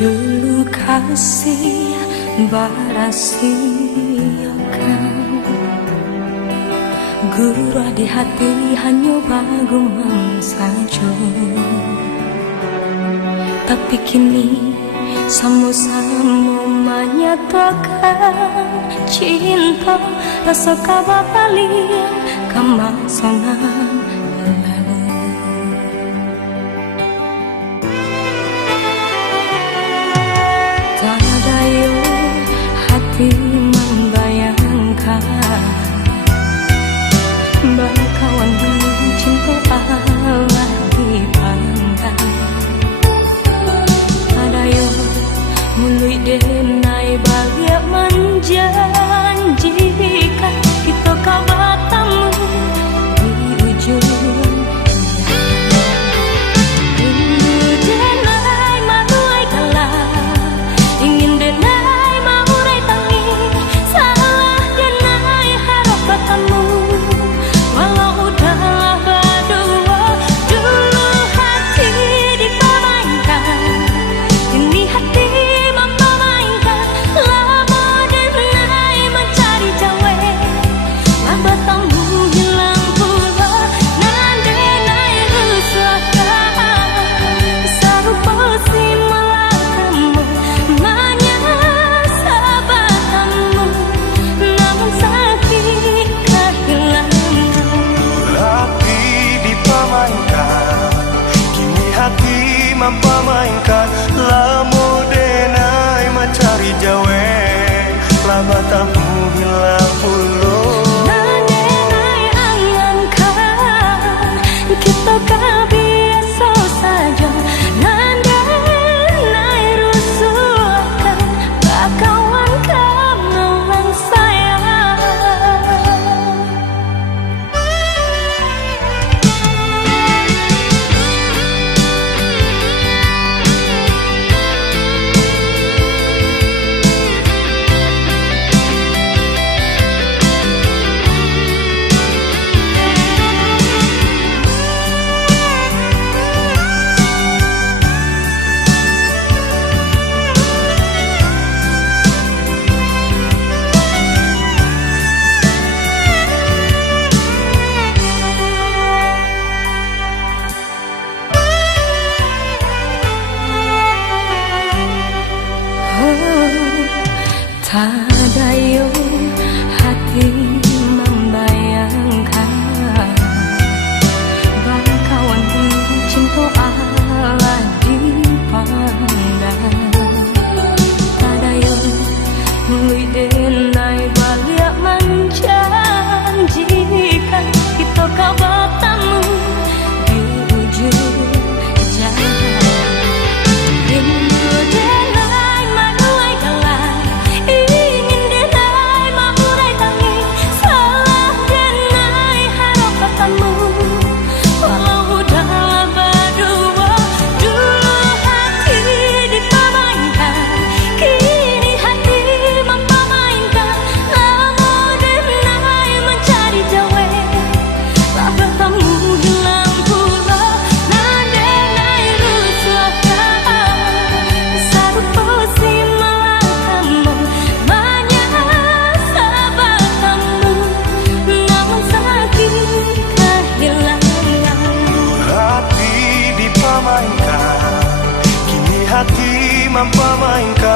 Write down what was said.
Dulu kasih barasiakan gurah di hati hanya bagumang saja. Tapi kini sama-sama menyatakan cinta, rasa kabar paling kemasonan lalu. Tak daya hati membayangkan bakawan cinta Allah dipandang. Tak daya mulai denai balik menjanjikan kita kau bertemu di ujung. Rindu denai manuai kalah, ingin denai maurai tangi, salah denai harap bertemu. Walau udahlah berdua, dulu hati dipermainkan, kini hati memainkan lamu denai mencari jawe lama tamu hilang puluh. Nah denai angankan kita kau biasa saja. Nah denai rusuhkan bakawan kamalan sayang. Tak daya hati membayangkan bakawan cinta Allah dipandang. Tak daya mulai denai balik menjanjikan kita kau bertemu di ujung jalan. Rindu denai manuai kalah, ingin denai maurai tangi, salah denai harap bertemu. Walau udahlah berdua, dulu hati dipermainkan, kini hati mempamainkan. Lamu denai mencari jawe, tak bertemu hilang pula. Nah denai rusuhkan sarupa si malakamu, banyak sahabatmu, namun sakit kehilangan. Hati dipermainkan, kini hati mempamainkan.